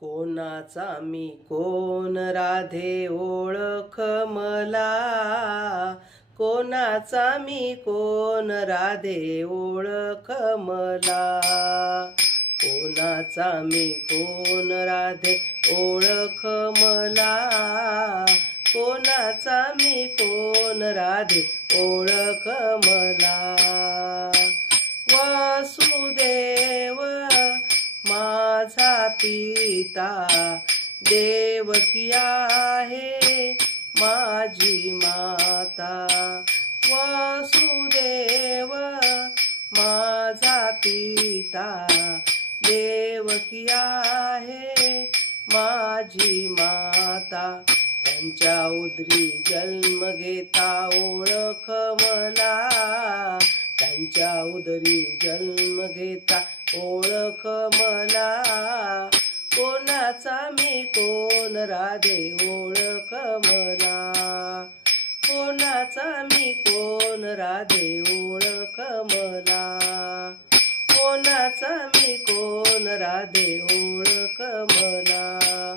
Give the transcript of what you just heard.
कोणाचा मी कोण राधे ओळख मला, कोणाचा मी कोण राधे ओळख मला, कोणाचा मी कोण राधे ओळख मला, कोणाचा मी कोण राधे ओळख मला. वसुदेव माझा पिता, देवकी आहे माझी माता. वसुदेव माझा पिता, देवकी आहे माझी माता. त्यांच्या उदरी जन्म घेता ओळख मला, त्यांच्या उदरी जन्म घेता ओळख मला. कोणाचा मी कोण राधे ओळख मला, कोणाचा मी कोण राधे ओळख मला, कोणाचा मी कोण राधे ओळख मला.